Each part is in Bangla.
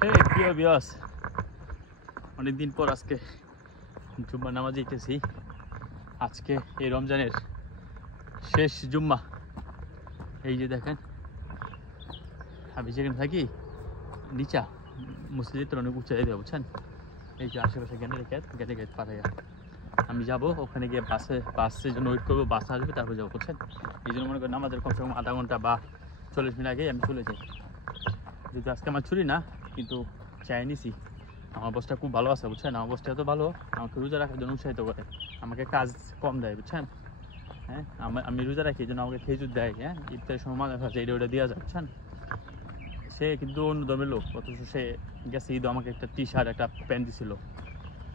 প্রিয় ভিউয়ার্স, অনেকদিন পর আজকে জুম্মা নামাজ দিতেছি। আজকে এই রমজানের শেষ জুম্মা। এই যে দেখেন, আমি যেখানে থাকি নিচা মসজিদের অনেক উঁচা এরিয়া, বুঝছেন? এই যে আশেপাশে গেটে গেট পাড়াইয়া আমি যাব, ওখানে গিয়ে বাসের জন্য ওয়েট করবো, বাস আসবে তারপর যাবো, বুঝছেন? এই জন্য মনে করেন আমাদের কমসে কম আধা ঘন্টা বা 40 মিনিট আগেই আমি চলে যাই। যেহেতু আজকে আমার ছুটি না, কিন্তু চাই নিছি। আমার বসটা খুব ভালো আছে, বুঝছেন? আমার বসটা এত ভালো, আমাকে রোজা রাখার জন্য উৎসাহিত করে, আমাকে কাজ কম দেয়, বুঝছেন? হ্যাঁ, আমি রোজা রাখি, এই জন্য আমাকে খেজুর দেয়। হ্যাঁ, ইফতারের সময় মাঝে মাঝে এটা ওটা দেওয়া যায়, বুঝছেন? সে কিন্তু অন্য ধর্মের লোক, অথচ সে গেছে ঈদ আমাকে একটা টি শার্ট একটা প্যান্ট দিছিল।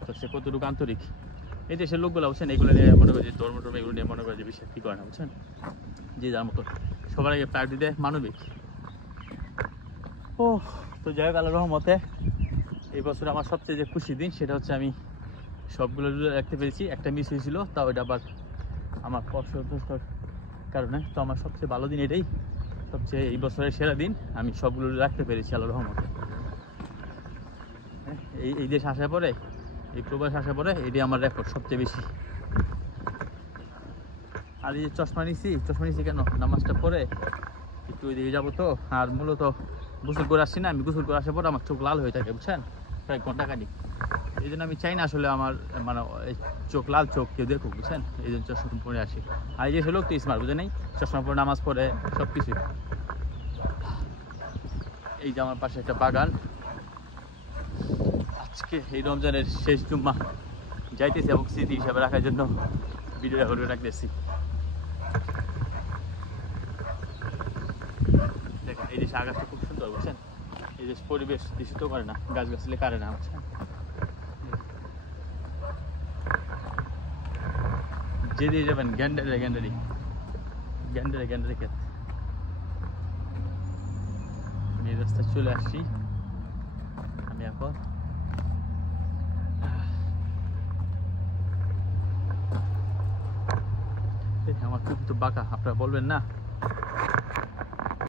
তো সে কতটুকু আন্তরিক। এই দেশের লোকগুলো, বুঝছেন, এগুলো নিয়ে মনে করে যে ধর্ম এগুলো নিয়ে মনে করে যে বিশ্বাস কি করে না, বুঝছেন? যে যার মতো সবার আগে প্রায়োরিটি দেয় মানবিক। ও তো যাই হোক, আল্লাহর রহমতে এই বছর আমার সবচেয়ে যে খুশি দিন সেটা হচ্ছে আমি সবগুলো রাখতে পেরেছি। একটা মিস হয়েছিল, তাও এটা আবার আমার অসুস্থতার কারণে। তো আমার সবচেয়ে ভালো দিন এটাই, সবচেয়ে এই বছরের সেরা দিন। আমি সবগুলো রাখতে পেরেছি আল্লাহর রহমতে। এই দেশ আসার পরে, এই প্রবাস আসার পরে এটাই আমার রেকর্ড সবচেয়ে বেশি। আর এই যে চশমা নিছি কেন? নামাজটা পরে একটু ওই দিকে যাবো তো। আর মূলত গোসল করে আসছি না, আমি গোসল করে আসার পর আমার চোখ লাল হয়ে থাকে, বুঝছেন? প্রায় ঘন্টা খানিক। এই জন্য আমি চাই না আসলে আমার মানে চোখ লাল চোখ কেউ দেখুক, বুঝছেন? এই জন্য চশমা পরে আসি। আর এই যে লোক তো স্মার্ট, বুঝে নেই, চশমা পরে নামাজ পড়ে সব কিছু। এই যে আমার পাশে একটা বাগান। আজকে এই রমজানের শেষ জুম্মা যাইতেছি এবং স্মৃতি হিসাবে রাখার জন্য ভিডিওটা করে রাখতেছি। দেখেন এই দেশে আকাশটা খুব সুন্দর, বুঝছেন? এই দেশ পরিবেশ দূষিত করে না, গাছ গাছলে কাটে না, বুঝছেন? যেদিকে যাবেন গ্যান্ডারি ক্ষেত। আমি এই রাস্তায় চলে আসছি। আমি এখন আমার খুব তো বাঁকা, আপনারা বলবেন না?